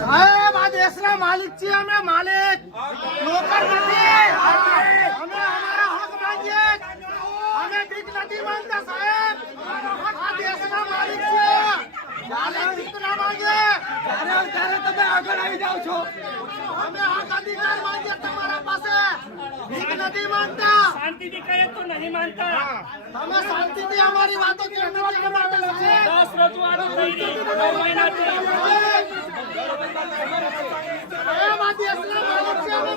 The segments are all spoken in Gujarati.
સાહેબ. આ દેશના માલિક છીએ અમે, માલિક. નોકર નથી. અમે અમારા હક માંગીએ અમે ભીખ નથી માંગતા સાહેબ. આ દેશના માલિક છીએ જ્યારે ભીખ ના માંગીએ ત્યારે ત્યારે તમે આગળ આવી જાઓ છો. અમે આ અધિકાર માંગીએ તમારા પાસે. ભીખ નથી માંગતા. શાંતિથી કહે તો નહીં માનતા તમે શાંતિથી અમારી વાતો કેમ નથી સાંભળતા સાહેબ દસ રજૂઆતો થઈ રહી. મહિનાથી એ આ દેશના આલમ છે અમે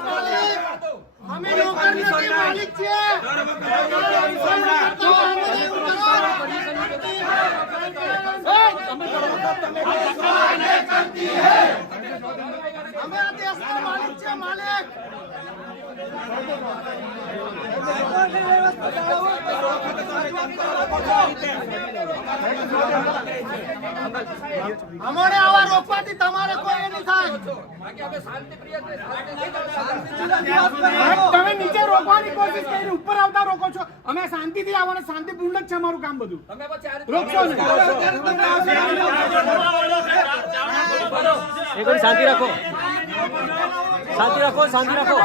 અમે નોકર નથી માલિક છે અમે દેશના માલિક છીએ માલિક. અમને આવા રોકવાથી તમારે કોઈ નહીં થાય. તમે નીચે રોકવાની કોશિશ કરી ઉપર આવતા રોકો છો. અમે શાંતિથી આવવાના શાંતિપૂર્ણ જ છે અમારું કામ બધું. રોકશો ને શાંતિ રાખો. શાંતિ રાખો શાંતિ રાખો.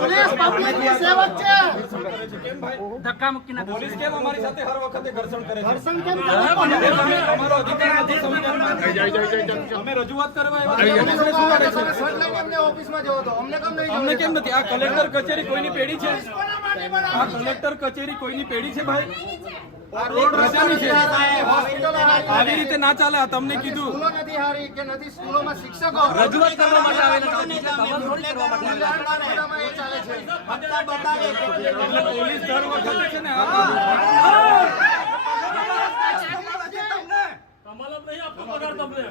પોલીસ પબ્લિકની સેવક છે. ધક્કા મુક્કી ના પોલીસ કેમ અમારી સાથે હર વખતે ઘર્ષણ કરે ઘર્ષણ કેમ કરો અમારો અધિકાર નથી સમજ્યા. અમે રજૂઆત કરવા અમને ઓફિસમાં જવો તો? અમને કેમ નહીં અમને કેમ નથી? આ કલેક્ટર કચેરી કોઈની પેઢી છે? આ કલેક્ટર કચેરી કોઈની પેઢી છે ભાઈ? આવી રીતે ના ચાલે તમને કીધું. નથી હારી કે નથી સ્કૂલોમાં શિક્ષકો. રજૂઆત કરવા માટે આવેલા પોલીસ દર વખતે છે ને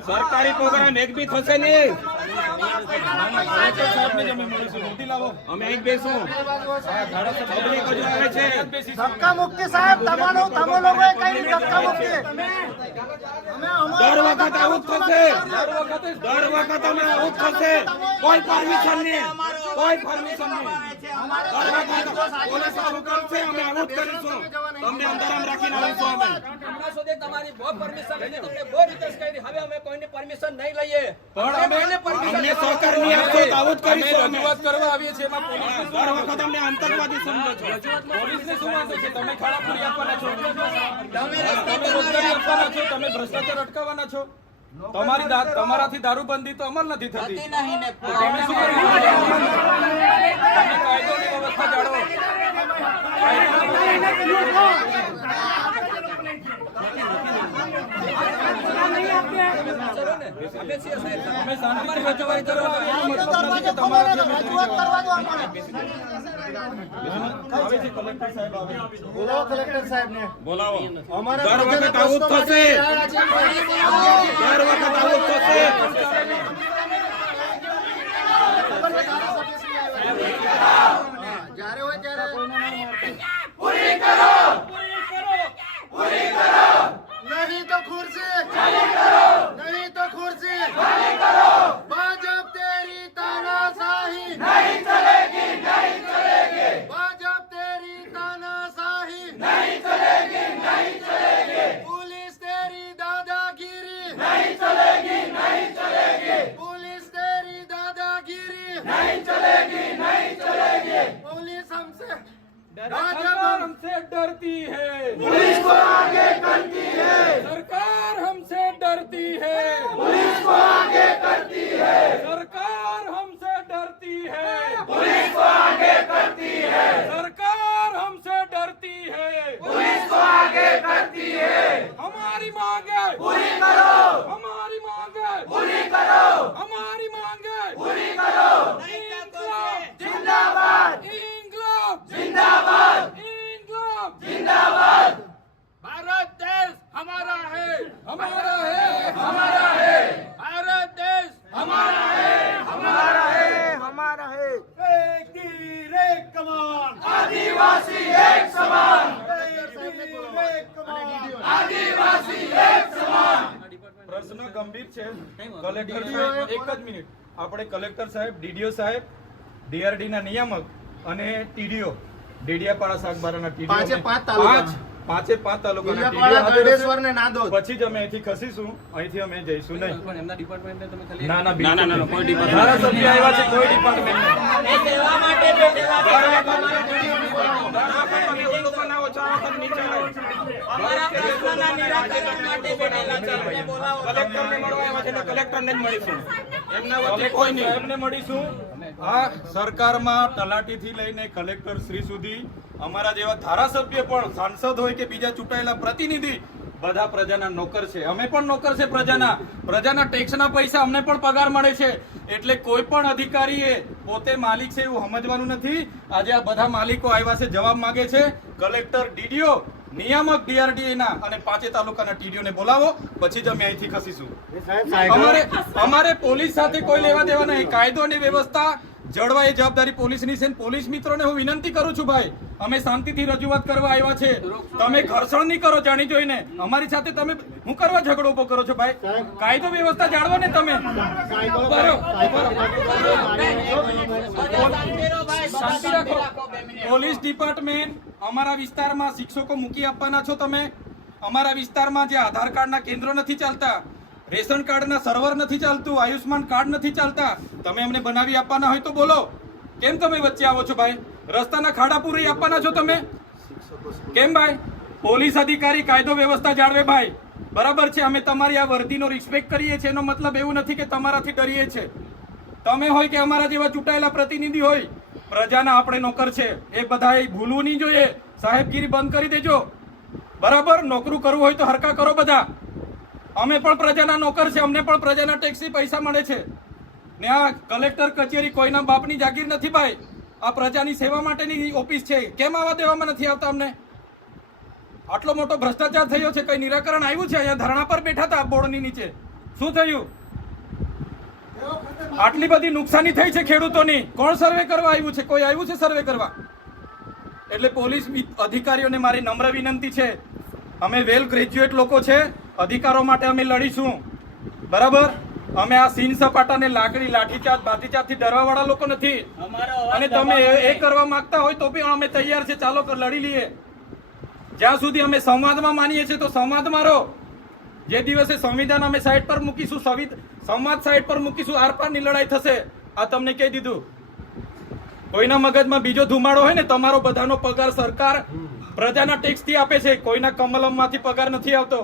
સરકારી પ્રોગ્રામ એક બી થશે નહીં. અમે મળીશું નોંધી લાવો અમે અહીં બેસું. પબ્લિક હજુ આવે છે. ધક્કા મુક્તિ સાહેબ તમારું તમે લોકોએ કઈ ધક્કા મુક્તિ દર વખત આવું જ થશે. દર વખત અમે આવું જ થશે. કોઈ પરમિશન નહીં. કોઈ પરમિશન નહીં. દર વખત પોલીસ આવું કરશે અમે આવું જ કરીશું. તમને અંદર રાખીને આવીશું અમે. હમણાં સુધી તમારી બહુ પરમિશન તમને બહુ રિક્વેસ્ટ કરી. હવે અમે કોઈની પરમિશન નહીં લઈએ. પણ અમે અમને સહકાર નહીં આપશો તો આવું જ કરીશું અમે. રજૂઆત કરવા આવીએ છીએ એમાં પોલીસ દર વખત અમને આતંકવાદી સમજો છો. પોલીસને શું વાંધો છે? તમે ખાડાપુરી આપવાના છો? તમે રોજગારી આપવાના છો? તમે ભ્રષ્ટાચાર અટકાવવાના છો? તમારી તમારાથી દારૂબંધી તો અમલ નથી થતી. તમે શું તમે કાયદોની વ્યવસ્થા જાળવો. અમે બોલાવો દર વખત આવું થશે દર વખત આવું થશે. चलेगी नहीं चलेगी। पुलिस हमसे। सरकार हमसे डरती है। पुलिस को आगे करती है। सरकार हमसे डरती है। છે કલેક્ટર સાહેબ એક જ મિનિટ. આપણે કલેક્ટર સાહેબ ડીડીઓ સાહેબ ડીઆરડી ના નિયામક અને ટીડીઓ ડેડિયાપાડા શાકબારાના ટીડીઓ પાંચે પાંચ. પાંચે પાંચ તાલુકાના. પછી જ અમે અહીંથી ખસીશું અહીંથી અમે જઈશું નહીં. પણ એમના ડિપાર્ટમેન્ટને તમે ખાલી ના ના ના ના કોઈ ડિપાર્ટમેન્ટ આવ્યા છે કોઈ ડિપાર્ટમેન્ટ એ સેવા માટે બેઠેલા અમારા પ્રશ્નના નિરાકરણ માટે બેઠેલા છે. અમને બોલાવો કલેક્ટરને મળવા આવ્યા છે તો કલેક્ટરને જ મળીશું. એમના વચ્ચે કોઈ નહીં. એમને મળીશું. આ સરકારમાં તલાટીથી લઈને કલેક્ટર શ્રી સુધી અમારા જેવા ધારાસભ્ય પણ સાંસદ હોય કે બીજા ચૂંટાયેલા પ્રતિનિધિ બધા પ્રજાના નોકર છે. અમે પણ નોકર છે પ્રજાના. પ્રજાના ટેક્સના પૈસા અમને પણ પગાર મળે છે. એટલે કોઈ પણ અધિકારીએ પોતે માલિક છે એવું સમજવાનું નથી. આજે આ બધા માલિકો આવ્યા છે જવાબ માંગે છે. કલેક્ટર ડીડીઓ નિયામક ડીઆરડીએના અને પાંચે તાલુકાના ટીડીઓને બોલાવો પછી જ અમે અહીંથી ખસીશું. અમારે અમારે પોલીસ સાથે કોઈ લેવા દેવા નહીં. કાયદો અને વ્યવસ્થા જળવા એ જવાબદારી પોલીસની છે પોલીસ મિત્રોને હું વિનંતી કરું છું ભાઈ અમે શાંતિથી રજૂઆત કરવા આવ્યા છે. તમે ઘર્ષણ નહીં કરો જાણી જોઈને. અમારી સાથે તમે હું કરવા ઝઘડો ઊભો કરો છો ભાઈ? કાયદો વ્યવસ્થા જાણવો ને તમે. શાંતિ રાખો. પોલીસ ડિપાર્ટમેન્ટ અમારા વિસ્તારમાં શિક્ષકો મૂકી આપવાના છો તમે? અમારા વિસ્તારમાં જે આધાર કાર્ડના કેન્દ્રો નથી ચાલતા, રેશન કાર્ડના સર્વર નથી ચાલતું આયુષ્માન કાર્ડ નથી ચાલતા, તમે અમને બનાવી આપવાના હોય તો બોલો. કેમ તમે વચ્ચે આવો છો ભાઈ? રસ્તાના ખાડા પૂરી આપવાના છો તમે? કેમ ભાઈ? પોલીસ અધિકારી કાયદો વ્યવસ્થા જાળવે ભાઈ. બરાબર છે, અમે તમારી આ વર્દીનો રિસ્પેક્ટ કરીએ છીએ, એનો મતલબ એવું નથી કે તમારાથી ડરીએ છે તમે હોય કે અમારા જેવા ચૂંટાયેલા પ્રતિનિધિ હોય પ્રજાના આપણે નોકર છે. એ બધા ભૂલવું નહીં જોઈએ. સાહેબગીરી બંધ કરી દેજો. બરાબર? નોકરું કરવું હોય તો હરકા કરો બધા. અમે પણ પ્રજાના નોકર છે. અમને પણ પ્રજાના ટેક્સી પૈસા મળે છે. ને આ કલેક્ટર કચેરી કોઈના બાપની જાગીર નથી ભાઈ. આ પ્રજાની સેવા માટેની ઓફિસ છે. કેમ આવા દેવામાં નથી આવતા અમને? આટલો મોટો ભ્રષ્ટાચાર થયો છે. કઈ નિરાકરણ આવ્યું છે? અહીંયા ધરણા પર બેઠા હતા બોર્ડની નીચે. શું થયું? આટલી બધી નુકસાની થઈ છે ખેડૂતોની. કોણ સર્વે કરવા આવ્યું છે? કોઈ આવ્યું છે સર્વે કરવા? એટલે પોલીસ અધિકારીઓને મારી નમ્ર વિનંતી છે. અમે વેલ ગ્રેજ્યુએટ લોકો છે. અધિકારો માટે અમે લડીશું. બરાબર? અમે આ સીન સપાટાને લાકડી લાઠીચાર્જ બાતીચાર્જથી ડરવા વાળા લોકો નથી. અને તમે એ કરવા માંગતા હોય તો બી અમે તૈયાર છે. ચાલો લડી લઈએ. જ્યાં સુધી અમે સંવાદમાં માનીએ છીએ તો સંવાદમાં રહો જે દિવસે સંવિધાન અમે સાઈડ પર મૂકીશું સંવાદ સાઈડ પર મૂકીશું આર પારની લડાઈ થશે. આ તમને કહી દીધું. કોઈના મગજમાં બીજો ધુમાડો હોય ને, તમારો બધાનો પગાર સરકાર પ્રજાના ટેક્સથી આપે છે. કોઈના કમલમમાંથી પગાર નથી આવતો.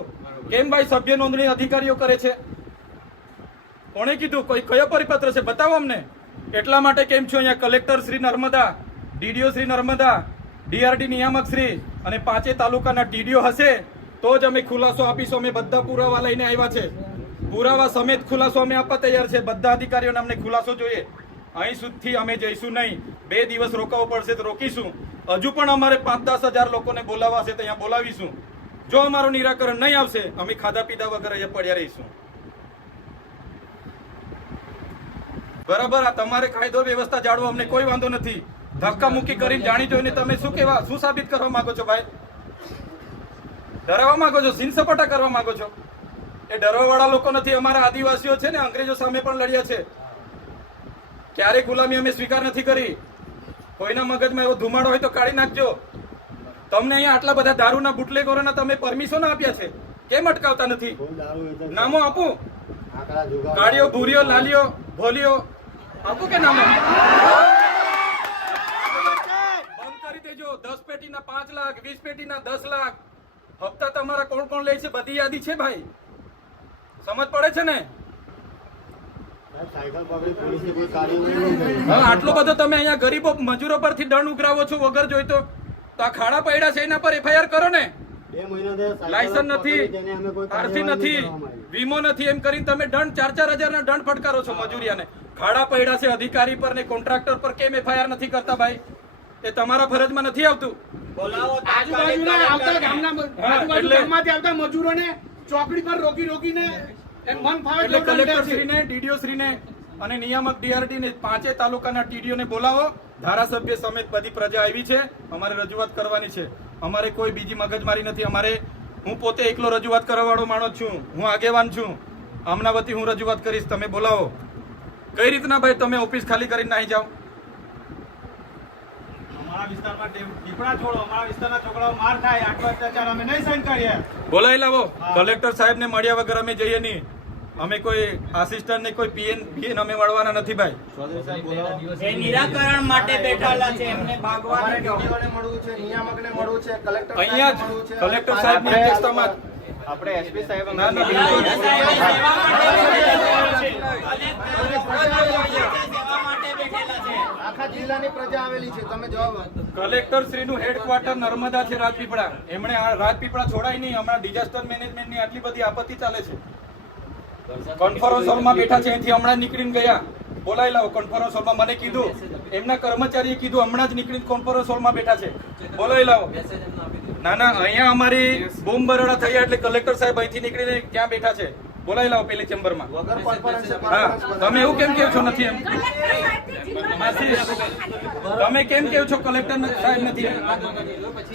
કેમ ભાઈ? સભ્ય નોંધણી અધિકારીઓ કરે છે. કોણે કીધું? કોઈ કયો પરિપત્ર છે? બતાવો અમને. એટલા માટે કેમ છો અહીંયા? Collector Shri Narmada, DDO Shri Narmada, DRD નિયામક શ્રી અને પાંચે તાલુકાના ટીડીઓ હશે, તો જ અમે ખુલાસો આપીશું. અમે બધા પુરાવા લઈને આવ્યા છે. પુરાવા સમેત ખુલાસો અમે આપવા તૈયાર છે. બધા અધિકારીઓને અમને ખુલાસો જોઈએ. અહીં સુધી અમે જઈશું નહીં. બે દિવસ રોકાવો પડશે તો રોકીશું. હજુ પણ અમારે પાંચ દસ હજાર લોકોને બોલાવવા છે તો અહીંયા બોલાવીશું. જો અમારું નિરાકરણ નહીં આવશે, અમે ખાધા પીધા વગર અહીંયા પડ્યા રહીશું. બરાબર, આ તમારે કાયદો વ્યવસ્થા જાળવો, અમને કોઈ વાંધો નથી. ધક્કા મૂકી કરીને જાણી જોઈને તમે શું કેવા શું સાબિત કરવા માંગો છો ભાઈ? ડરાવવા માંગો છો? સીન સપાટા કરવા માંગો છો? એ ડરવાવાળા લોકો નથી અમારા આદિવાસીઓ છે ને અંગ્રેજો સામે પણ લડ્યા છે. ક્યારેય ગુલામી અમે સ્વીકાર નથી કરી. કોઈના મગજમાં એવો ધુમાડો હોય તો કાઢી નાખજો. તમને અહીંયા આટલા બધા દારૂના બુટલેગોરોના તમે પરમિશન આપ્યા છે? કેમ અટકાવતા નથી? નામો આપું. કાળીઓ ભૂરીઓ લાલીઓ ભોલીઓ. આપું કે નામો? બંધ કરી દેજો. દસ પેટીના પાંચ લાખ વીસ પેટીના દસ લાખ. હપ્તા તમારા કોણ કોણ લે છે? બધી યાદી છે ભાઈ. સમજ પડે છે ને? આટલો બધો તમે અહીંયા ગરીબો મજૂરો પરથી દંડ ઉઘરાવો છો વગર જોઈતો. તો આ ખાડા પડ્યા છે એના પર એફઆઈઆર કરો ને. લાયસન્સ નથી આરસી નથી વીમો નથી એમ કરીને તમે દંડ ચાર ચાર હજાર ના દંડ ફટકારો છો મજૂરિયાને. ખાડા પડ્યા છે અધિકારી પર ને કોન્ટ્રાક્ટર પર કેમ એફઆઈઆર નથી કરતા ભાઈ? એ તમારા ફરજમાં નથી આવતું. આજુબાજુના આવતા ગામના આજુબાજુ ગામમાંથી આવતા મજૂરોને ચોકડી પર રોકી રોકીને એમ મન ફાવે એટલે તેવો દંડ કલેક્ટર શ્રીને ડીડીઓ શ્રીને અને નિયામક ડીઆરડી ને પાંચે તાલુકાના ટીડીઓ ને બોલાવો. ધારાસભ્ય સમેત બધી પ્રજા આવી છે. અમારે રજૂઆત કરવાની છે. અમારે કોઈ બીજી મગજમારી નથી. અમારે હું પોતે એકલો રજૂઆત કરવા વાળો માણસ છું. હું આગેવાન છું. આમના વતી હું રજૂઆત કરીશ. તમે બોલાવો. કઈ રીતના ભાઈ તમે ઓફિસ ખાલી કરીને નાહી જાઓ? અમારા વિસ્તારમાં દીપડા છોડો અમારા વિસ્તારના છોકરાઓ માર ખાય. આટલો અત્યાચાર અમે નહીં સહન કરીએ. બોલાવી લાવો. કલેક્ટર સાહેબ ને મળ્યા વગર અમે જઈએ નહીં. અમે કોઈ આસિસ્ટન્ટ ને કોઈ પીએન પીએન અમે મળવાના નથી ભાઈ. એ નિરાકરણ માટે બેઠેલા છે. એમને ભાગવાનું કહો. અહીંયા જ કલેક્ટર સાહેબની અધ્યક્ષતામાં. આપણે એસપી સાહેબ ના, ના, સેવા માટે બેઠેલા છે. સેવા માટે બેઠેલા છે. આખા જિલ્લાની પ્રજા આવેલી છે. તમે જવાબ કલેક્ટર શ્રીનું હેડક્વાર્ટર નર્મદા છે રાજપીપળા. એમણે આ રાજપીપળા છોડાય નહીં. હમણાં ડિઝાસ્ટર મેનેજમેન્ટની આટલી બધી આપત્તિ ચાલે છે. કોન્ફરન્સ હોલમાં બેઠા છે. અહીંથી હમણાં જ નીકળીને ગયા. બોલાવી લાવો કોન્ફરન્સ હોલમાં મને કીધું. એમના કર્મચારીએ કીધું હમણાં જ નીકળીને કોન્ફરન્સ હોલમાં બેઠા છે. બોલાવી લાવો ના ના અહીંયા અમારી બોમ બરોડા થયા એટલે કલેક્ટર સાહેબ અહીંથી નીકળીને ક્યાં બેઠા છે? બોલાવી લાવો પેલી ચેમ્બરમાં. હા તમે એવું કેમ કેવ છો નથી એમ? તમે કેમ કહો છો કલેક્ટર સાહેબ નથી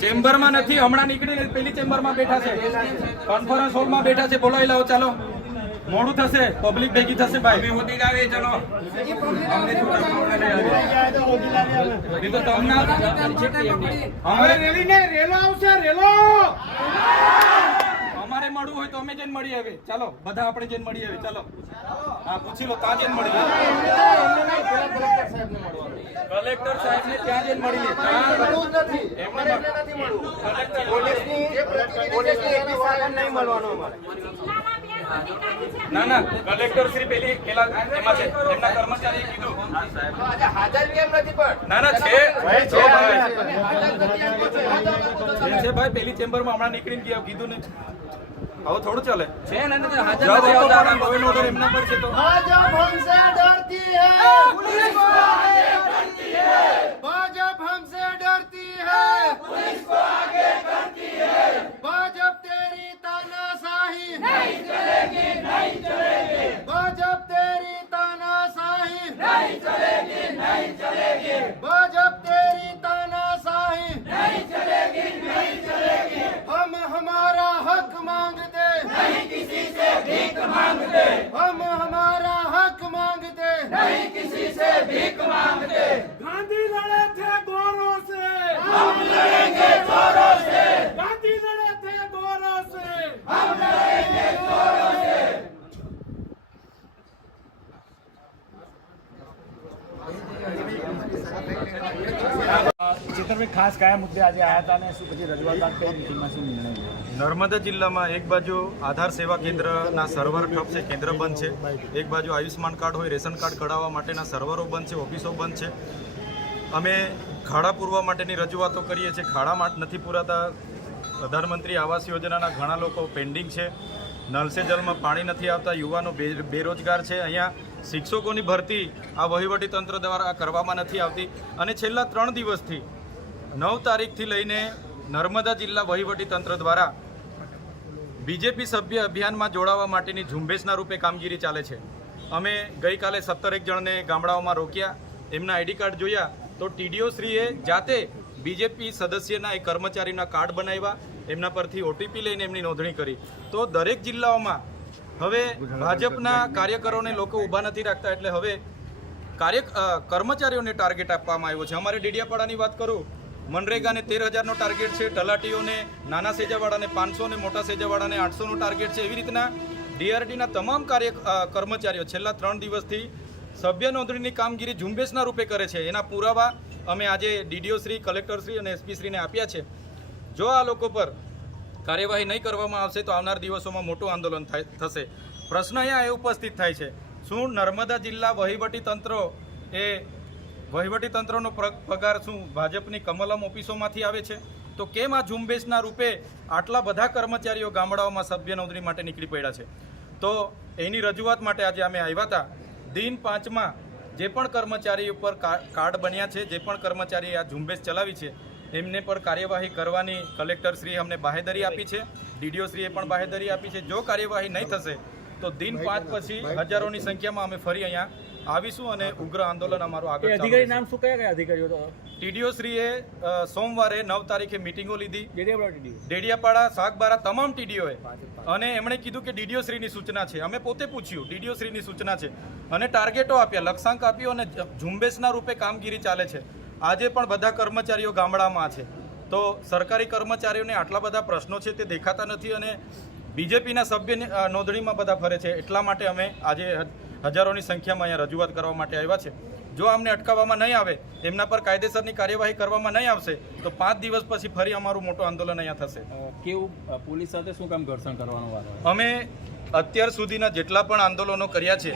ચેમ્બરમાં નથી હમણાં નીકળીને પેલી ચેમ્બરમાં બેઠા છે. કોન્ફરન્સ હોલમાં બેઠા છે. બોલાવી લાવો ચાલો. મોડું થશે પબ્લિક ભેગી થશે ભાઈ. હોતી આવે ચલો. તો તમને અમારે રેલીને રેલો આવશે રેલો! અમારે મળવું હોય તો અમે જઈને મળી આવે ચાલો બધા આપણે જઈને મળી આવે ચાલો. હા પૂછી લો ત્યાં જઈને મળી કલેક્ટર સાહેબ ને ત્યાં જઈને મળી લે ત્યાં એમને ના ના ના ના કલેક્ટર શ્રી પેલી પેલા એમાં છે એમના કર્મચારીએ કીધું. નથી ના ના છે. છે ભાઈ. પેલી ચેમ્બરમાં હમણાં નીકળીને ગયા કીધું ને. હવે થોડું ચાલે. છે ને હાજર ઓર્ડર એમના પર છે તો. ભાજપ હમસે ડરતી હે. પુલિસ કો આગે કરતી હે. ભાજપ હમસે ડરતી હે. પુલિસ કો આગે કરતી હે. ભાજપ चलेगी नहीं चलेगी भाजप तेरी तानाशाही नहीं चलेगी नहीं चलेगी भाजप तेरी तानाशाही नहीं चलेगी नहीं चलेगी हम हमारा हक मांगते नहीं किसी से भीख मांगते हम हमारा हक मांगते नहीं किसी से भीख मांगते गांधी लड़े थे गोरों से हम लड़ेंगे जोरों से નર્મદા જિલ્લામાં એક બાજુ આધાર સેવા કેન્દ્રના સર્વર ઠપ છે, કેન્દ્ર બંધ છે. એક બાજુ આયુષ્માન કાર્ડ હોય, રેશન કાર્ડ કઢાવવા માટેના સર્વરો બંધ છે, ઓફિસો બંધ છે. અમે ખાડા પૂરવા માટેની રજૂઆતો કરીએ છીએ. ખાડા માટે નથી પૂરાતા. પ્રધાનમંત્રી આવાસ યોજનાના ઘણા લોકો પેન્ડિંગ છે. નલસે જલમાં પાણી નથી આવતા. યુવાનો બેરોજગાર છે. અહીંયા શિક્ષકોની ભરતી આ વહીવટી તંત્ર દ્વારા કરવામાં નથી આવતી અને છેલ્લા ત્રણ દિવસથી નવ તારીખથી લઈને નર્મદા જિલ્લા વહીવટી તંત્ર દ્વારા બીજેપી સભ્ય અભિયાનમાં જોડાવા માટેની ઝુંબેશના રૂપે કામગીરી ચાલે છે. અમે ગઈકાલે સત્તરેક જણને ગામડાઓમાં રોક્યા, એમના આઈડી કાર્ડ જોયા, તો ટીડીઓ શ્રીએ જાતે બીજેપી સદસ્યના એક કર્મચારીના કાર્ડ બનાવ્યા, એમના પરથી ઓટીપી લઈને એમની નોંધણી કરી. તો દરેક જિલ્લાઓમાં હવે ભાજપના કાર્યકરોને લોકો ઊભા નથી રાખતા એટલે હવે કાર્ય કર્મચારીઓને ટાર્ગેટ આપવામાં આવ્યો છે. અમારે ડેડિયાપાડાની વાત કરું, મનરેગાને તેર હજારનો ટાર્ગેટ છે, તલાટીઓને નાના સેજાવાળાને પાંચસો ને મોટા સેજાવાળાને આઠસોનો ટાર્ગેટ છે. એવી રીતના ડીઆરડીના તમામ કાર્ય કર્મચારીઓ છેલ્લા ત્રણ દિવસથી સભ્ય નોંધણીની કામગીરી ઝુંબેશના રૂપે કરે છે. એના પુરાવા અમે આજે ડીડીઓ શ્રી, કલેક્ટર શ્રી અને એસપી શ્રીને આપ્યા છે. જો આ લોકો પર કાર્યવાહી નહીં કરવામાં આવશે તો આવનાર દિવસોમાં મોટું આંદોલન થશે. પ્રશ્ન અહીંયા એ ઉપસ્થિત થાય છે. શું નર્મદા જિલ્લા વહીવટી તંત્રો એ વહીવટી તંત્રનો પગાર શું ભાજપની કમલમ ઓફિસોમાંથી આવે છે? તો કેમ આ ઝુંબેશના રૂપે આટલા બધા કર્મચારીઓ ગામડાઓમાં સભ્ય નોંધણી માટે નીકળી પડ્યા છે? તો એની રજૂઆત માટે આજે અમે આવ્યા હતા. દિન પાંચમાં જે પણ કર્મચારી ઉપર કાર્ડ બન્યા છે, જે પણ કર્મચારીએ આ ઝુંબેશ ચલાવી છે એમને પર કાર્યવાહી કરવાની કલેક્ટર શ્રી અમને બાહેદરી આપી છે ડીડીઓ શ્રીએ પણ બાહેદરી આપી છે. જો કાર્યવાહી નહીં થશે તો દિન પાંચ પછી હજારોની સંખ્યામાં અમે ફરી અહીંયા આવીશું અને ઉગ્ર આંદોલન અમારું આગળ અધિકારી નામ શું કયા કયા અધિકારીઓ તો? ટીડીઓ શ્રીએ અ, સોમવારે નવ તારીખે મિટિંગો લીધી. ડેડિયાપાડા ડેડિયાપાડા શાકબારા તમામ ટીડીઓએ. અને એમણે કીધું કે ડીડીઓ શ્રીની સૂચના છે. અમે પોતે પૂછ્યું ડીડીઓ શ્રીની સૂચના છે. અને ટાર્ગેટો આપ્યા લક્ષાંક આપ્યો અને ઝુંબેશના રૂપે કામગીરી ચાલે છે. આજે પણ બધા કર્મચારીઓ ગામડામાં છે. તો સરકારી કર્મચારીઓને આટલા બધા પ્રશ્નો છે તે દેખાતા નથી અને બીજેપીના સભ્યની નોંધણીમાં બધા ફરે છે. એટલા માટે અમે આજે હજારોની સંખ્યામાં અહીંયા રજૂઆત કરવા માટે આવ્યા છે. જો અમને અટકાવવામાં નહીં આવે એમના પર કાયદેસરની કાર્યવાહી કરવામાં નહીં આવશે તો પાંચ દિવસ પછી ફરી અમારું મોટું આંદોલન અહીંયા થશે. કેવું પોલીસ સાથે શું કામ ઘર્ષણ કરવાનું અમે અત્યાર સુધીના જેટલા પણ આંદોલનો કર્યા છે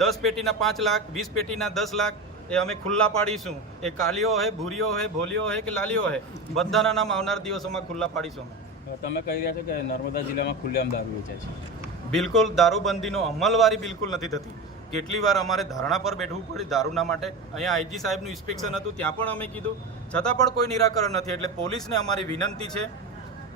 દસ પેટીના પાંચ લાખ વીસ પેટીના દસ લાખ એ અમે ખુલ્લા પાડીશું. એ કાલીઓ હોય ભૂરીઓ હોય ભોલીઓ હોય કે લાલીઓ હોય બધાના નામ આવનાર દિવસોમાં ખુલ્લા પાડીશું અમે. તમે કહી રહ્યા છો કે નર્મદા જિલ્લામાં ખુલ્લેઆમ દારૂ વેચાય છે. બિલકુલ દારૂબંધીનો અમલવારી બિલકુલ નથી થતી. કેટલી વાર અમારે ધારણા પર બેઠવું પડ્યું દારૂના માટે. અહીંયા આઈજી સાહેબનું ઇન્સ્પેક્શન હતું ત્યાં પણ અમે કીધું. છતાં પણ કોઈ નિરાકરણ નથી એટલે પોલીસને અમારી વિનંતી છે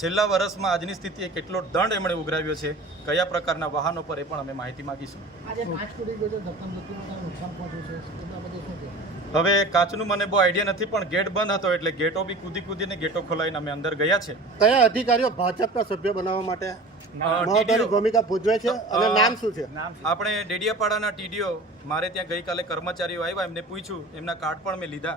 છેલ્લા વર્ષમાં આજની સ્થિતિએ કેટલો દંડ એમણે ઉઘરાવ્યો છે કયા પ્રકારના વાહનો પર એ પણ અમે માહિતી માગીશું? હવે કાચનું મને બહુ આઈડિયા નથી પણ ગેટ બંધ હતો એટલે ગેટો બી કૂદી કૂદીને ગેટો ખોલાવીને અમે અંદર ગયા છે. કયા અધિકારીઓ ભાજપના સભ્ય બનાવવા માટે? મહત્વની ભૂમિકા ભજવે છે અને નામ શું છે? આપણે ડેડિયાપાડાના ટીડીઓ મારે ત્યાં ગઈકાલે કર્મચારીઓ આવ્યા એમને પૂછ્યું એમના કાર્ડ પણ મેં લીધા.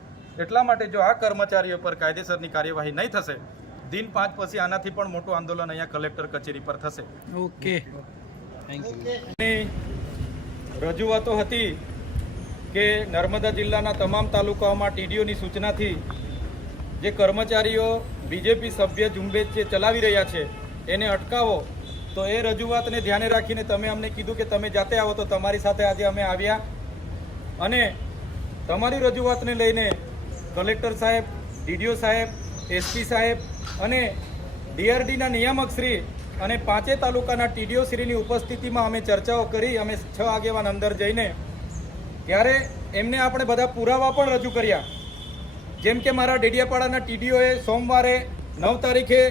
એટલા માટે જો આ કર્મચારીઓ પર કાયદેસરની કાર્યવાહી નહીં થશે દિન પાંચ પછી આનાથી પણ મોટું આંદોલન અહીંયા કલેક્ટર કચેરી પર થશે. થેન્ક યુ ની રજૂઆતો હતી કે નર્મદા જિલ્લાના તમામ તાલુકાઓમાં ટીડીઓની સૂચનાથી જે કર્મચારીઓ બીજેપી સભ્ય ઝુંબેશ જે ચલાવી રહ્યા છે એને અટકાવો. તો એ રજૂઆતને ધ્યાને રાખીને તમે અમને કીધું કે તમે જાતે આવો તો તમારી સાથે આજે અમે આવ્યા. અને તમારી રજૂઆતને લઈને કલેક્ટર સાહેબ, ડીડીઓ સાહેબ, એસપી સાહેબ અને ડીઆરડીના નિયામક શ્રી અને પાંચે તાલુકાના ટીડીઓ શ્રીની ઉપસ્થિતિમાં અમે ચર્ચાઓ કરી, અમે છ આગેવાન અંદર જઈને ત્યારે એમને આપણે બધા પુરાવા પણ રજૂ કર્યા. જેમ કે મારા ડેડિયાપાડાના ટીડીઓએ સોમવારે નવ તારીખે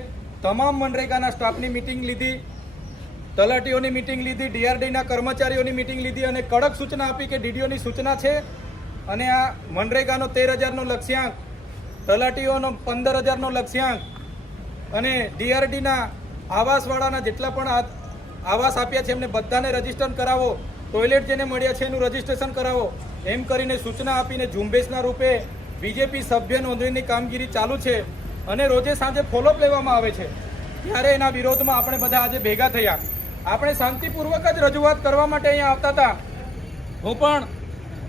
તમામ મનરેગાના સ્ટાફની મિટિંગ લીધી, તલાટીઓની મિટિંગ લીધી, ડીઆરડીના કર્મચારીઓની મિટિંગ લીધી અને કડક સૂચના આપી કે ડીડીઓની સૂચના છે અને આ મનરેગાનો તેર હજારનો લક્ષ્યાંક, તલાટીઓનો પંદર હજારનો લક્ષ્યાંક અને ડીઆરડીના આવાસવાળાના જેટલા પણ આવાસ આપ્યા છે એમને બધાને રજિસ્ટર કરાવો, ટોયલેટ જેને મળ્યા છે એનું રજીસ્ટ્રેશન કરાવો. એમ કરીને સૂચના આપીને ઝુંબેશના રૂપે બીજેપી સભ્ય નોંધણીની કામગીરી ચાલુ છે અને રોજે સાંજે ફોલોઅપ લેવામાં આવે છે. ત્યારે એના વિરોધમાં આપણે બધા આજે ભેગા થયા. આપણે શાંતિપૂર્વક જ રજૂઆત કરવા માટે અહીંયા આવતા હતા. હું પણ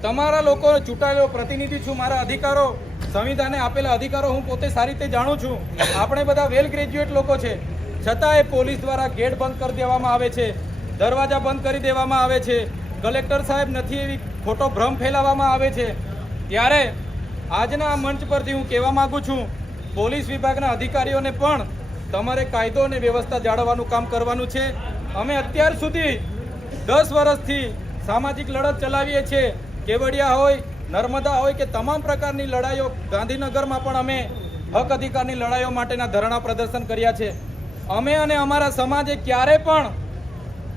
તમારા લોકો ચૂંટાયેલો પ્રતિનિધિ છું, મારા અધિકારો, સંવિધાને આપેલા અધિકારો હું પોતે સારી રીતે જાણું છું. આપણે બધા વેલ ગ્રેજ્યુએટ લોકો છે. છતાંય પોલીસ દ્વારા ગેટ બંધ કરી દેવામાં આવે છે, દરવાજા બંધ કરી દેવામાં આવે છે. કલેક્ટર સાહેબ નથી એવી ખોટો ભ્રમ ફેલાવવામાં આવે છે. ત્યારે આજના મંચ પરથી હું કહેવા માગું છું, પોલીસ વિભાગના અધિકારીઓને પણ તમારે કાયદો અને વ્યવસ્થા જાળવવાનું કામ કરવાનું છે. અમે અત્યાર સુધી દસ વર્ષથી સામાજિક લડત ચલાવીએ છીએ. કેવડિયા હોય, નર્મદા હોય કે તમામ પ્રકારની લડાઈઓ, ગાંધીનગરમાં પણ અમે હક અધિકારની લડાઈઓ માટેના ધરણા પ્રદર્શન કર્યા છે. અમે અને અમારા સમાજે ક્યારે પણ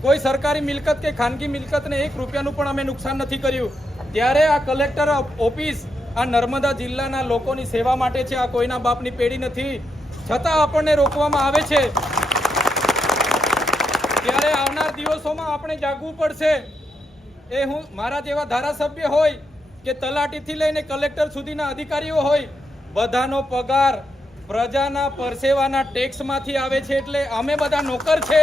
કોઈ સરકારી મિલકત કે ખાનગી મિલકતને એક રૂપિયાનું પણ અમે નુકસાન નથી કર્યું. ત્યારે આ કલેક્ટર ઓફિસ આ નર્મદા જિલ્લાના લોકોની સેવા માટે છે, આ કોઈના બાપની પેઢી નથી. છતાં આપણને રોકવામાં આવે છે. ત્યારે આવનાર દિવસોમાં આપણે જાગવું પડશે. એ હું મારા જેવા ધારાસભ્ય હોય કે તલાટીથી લઈને કલેક્ટર સુધીના અધિકારીઓ હોય, બધાનો પગાર પ્રજાના પરસેવાના ટેક્સમાંથી આવે છે એટલે અમે બધા નોકર છે.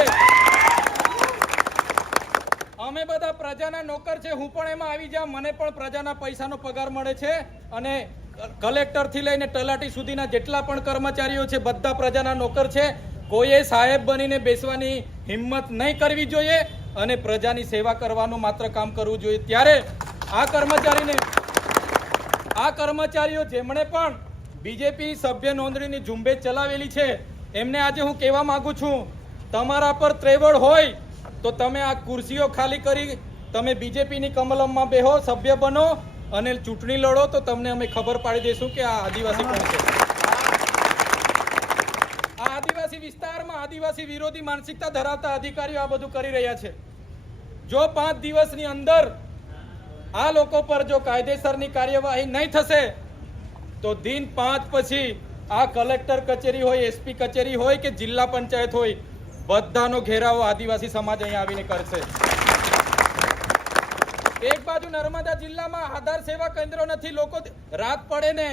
અમે બધા પ્રજાના નોકર છે. હું પણ એમાં આવી જાઉં, મને પણ પ્રજાના પૈસાનો પગાર મળે છે અને કલેક્ટરથી લઈને તલાટી સુધીના જેટલા પણ કર્મચારીઓ છે, બધા પ્રજાના નોકર છે. કોઈએ સાહેબ બનીને બેસવાની હિંમત નહીં કરવી જોઈએ. અને પ્રજાની સેવા કરવાનું માત્ર કામ કરવું જોઈએ. ત્યારે આ કર્મચારીને, આ કર્મચારીઓ જેમણે પણ બીજેપી સભ્ય નોંધણીની ઝુંબેશ ચલાવેલી છે, એમને આજે હું કહેવા માંગુ છું, તમારા પર ત્રેવડ હોય તો તમે આ ખુરશીઓ ખાલી કરી, તમે બીજેપીની કમલમમાં બેહો, સભ્ય બનો અને ચૂંટણી લડો તો તમને અમે ખબર પાડી દઈશું કે આ આદિવાસી કોણ છે. આદિવાસી વિસ્તારમાં આદિવાસી વિરોધી માનસિકતા ધરાવતા અધિકારીઓ આ બધું કરી રહ્યા છે. જો પાંચ દિવસની અંદર આ લોકો પર જો કાયદેસરની કાર્યવાહી નહીં થશે, તો દિન પાંચ પછી આ કલેક્ટર કચેરી હોય, એસપી કચેરી હોય કે જિલ્લા પંચાયત હોય, બધાનો ઘેરાવો આદિવાસી સમાજ અહીંયા આવીને કરશે. એક બાજુ નર્મદા જિલ્લામાં આધાર સેવા કેન્દ્રો નથી, લોકો રાત પડે ને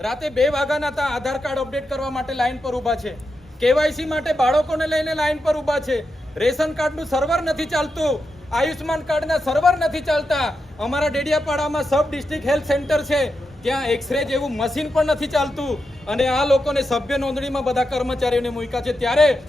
રાતે બે વાગ્યાના હતા આધાર કાર્ડ અપડેટ કરવા માટે લાઈન પર ઊભા છે. કેવાયસી માટે બાળકોને લઈને લાઈન પર ઊભા છે. રેશન કાર્ડનું સર્વર નથી ચાલતું. આયુષ્માન કાર્ડના સર્વર નથી ચાલતા. અમારા ડેડિયાપાડામાં સબ ડિસ્ટ્રિક્ટ હેલ્થ સેન્ટર છે. ત્યાં એક્સરે જેવું મશીન પણ નથી ચાલતું. અને આ લોકોને સભ્ય નોંધણીમાં બધા કર્મચારીઓને મૂક્યા છે. ત્યારે